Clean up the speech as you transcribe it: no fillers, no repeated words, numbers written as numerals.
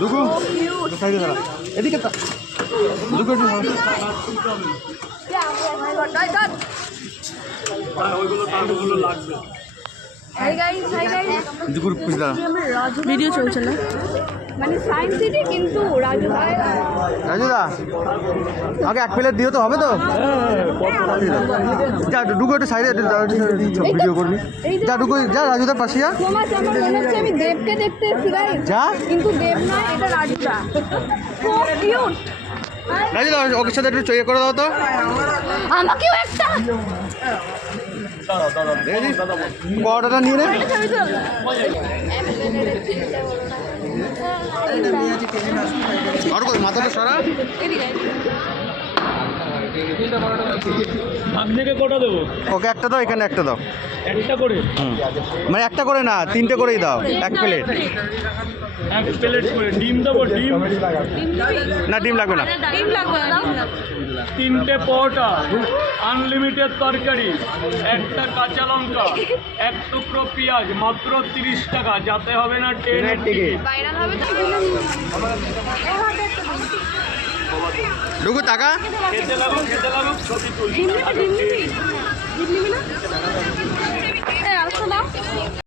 দুগু সাইডে দাঁড়া এদিকে দুগু দুগুর পিছলা ভিডিও চলছে না মানে সায়েন্স সিটি কিন্তু রাজুদা আগে এক প্লেট দিও তো হবে তো যা ডুগো একটু সাইডে ভিডিও করবি যা ডুগো যা রাজুদার পাশে যা তোমার আমার মনে হচ্ছে আমি দেবকে দেখতে এসেছি যা কিন্তু দেব না এটা রাজুদা সো কিউট রাজুদা ওকে সাথে একটু চয়ে করে দাও তো আমাকেও একটা কটাটা নিয়ে নে আর কই মাথাটা সারা আপনাকে কটা দেবো? ওকে একটা দাও এখানে একটা দাও একটা করে মানে একটা করে না তিনটে করেই দাও এক প্লেট এক প্লেট করে ডিম দেবো। ডিম না ডিম লাগবে না ডিম লাগবে না তিনটে পরোটা, আনলিমিটেড তরকারি, একটা কাঁচা লঙ্কা, এক টুকরো পেঁয়াজ, মাত্র 30 টাকা। যাতে হবে না ট্রেনের টিকিট। ভাইরাল হবে তো ডুগু টাকা খেতে লাগুক ছবি তুলছি। ডিম নিবি না এই আরেকটা দাও